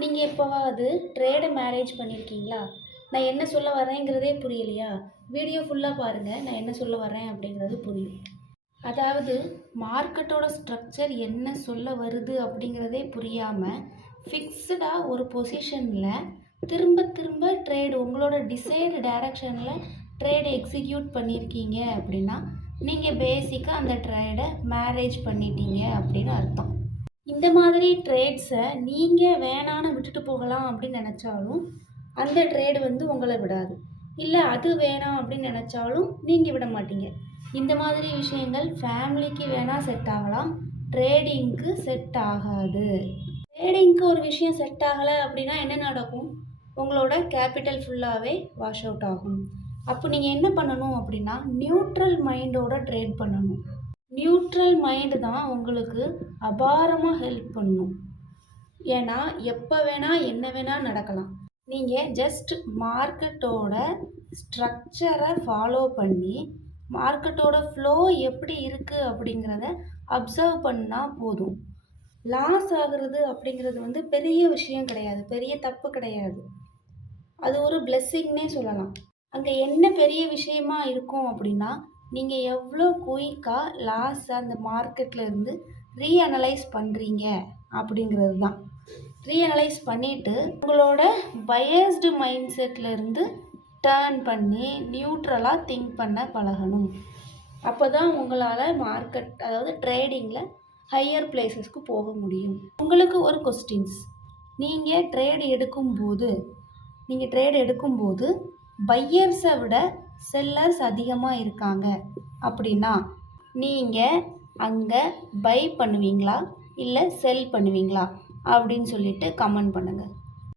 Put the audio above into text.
நீங்கள் எப்போவாவது ட்ரேடை மேனேஜ் பண்ணியிருக்கீங்களா? நான் என்ன சொல்ல வரேங்கிறதே புரியலையா? வீடியோ ஃபுல்லாக பாருங்கள், நான் என்ன சொல்ல வரேன் அப்படிங்கிறது புரியும். அதாவது மார்க்கெட்டோட ஸ்ட்ரக்சர் என்ன சொல்ல வருது அப்படிங்கிறதே புரியாமல் ஃபிக்ஸ்டாக ஒரு பொசிஷனில் திரும்ப திரும்ப ட்ரேடு உங்களோட டிசைடு டைரக்ஷனில் ட்ரேடை எக்ஸிக்யூட் பண்ணியிருக்கீங்க அப்படின்னா நீங்கள் பேசிக்காக அந்த ட்ரேடை மேனேஜ் பண்ணிட்டீங்க அப்படின்னு அர்த்தம். இந்த மாதிரி ட்ரேட்ஸை நீங்கள் வேணான்னு விட்டுட்டு போகலாம் அப்படின்னு நினச்சாலும் அந்த ட்ரேடு வந்து உங்களை விடாது. இல்லை அது வேணாம் அப்படின்னு நினச்சாலும் நீங்கள் விட மாட்டீங்க. இந்த மாதிரி விஷயங்கள் ஃபேமிலிக்கு வேணால் செட் ஆகலாம், ட்ரேடிங்க்கு செட் ஆகாது. ட்ரேடிங்க்கு ஒரு விஷயம் செட் ஆகலை அப்படின்னா என்ன நடக்கும்? உங்களோட கேபிட்டல் ஃபுல்லாகவே வாஷ் அவுட் ஆகும். அப்போ நீங்கள் என்ன பண்ணணும் அப்படின்னா நியூட்ரல் மைண்டோட ட்ரேட் பண்ணணும். நியூட்ரல் மைண்டு தான் உங்களுக்கு அபாரமாக ஹெல்ப் பண்ணும். ஏன்னா எப்போ வேணால் என்ன வேணால் நடக்கலாம். நீங்கள் ஜஸ்ட் மார்க்கெட்டோட ஸ்ட்ரக்சரை ஃபாலோ பண்ணி மார்க்கெட்டோட ஃப்ளோ எப்படி இருக்குது அப்படிங்கிறத அப்சர்வ் பண்ணால் போதும். லாஸ் ஆகிறது அப்படிங்கிறது வந்து பெரிய விஷயம் கிடையாது, பெரிய தப்பு கிடையாது. அது ஒரு பிளெஸ்ஸிங்னே சொல்லலாம். அங்கே என்ன பெரிய விஷயமா இருக்கும் அப்படின்னா நீங்கள் எவ்வளோ குயிக்காக லாஸ் அந்த மார்க்கெட்டில் இருந்து ரீஅனலைஸ் பண்ணுறீங்க அப்படிங்கிறது தான். ரீஅனலைஸ் பண்ணிவிட்டு உங்களோட பயஸ்டு மைண்ட் செட்லேருந்து டேர்ன் பண்ணி நியூட்ரலாக திங்க் பண்ண பழகணும். அப்போ தான் உங்களால் மார்க்கெட் அதாவது ட்ரேடிங்கில் ஹையர் பிளேசஸ்க்கு போக முடியும். உங்களுக்கு ஒரு கொஸ்டின்ஸ், நீங்கள் ட்ரேடு எடுக்கும்போது பையர்ஸை விட செல்லர்ஸ் அதிகமாக இருக்காங்க அப்படின்னா நீங்கள் அங்கே பை பண்ணுவீங்களா இல்லை செல் பண்ணுவீங்களா அப்படின்னு சொல்லிட்டு கமெண்ட் பண்ணுங்கள்.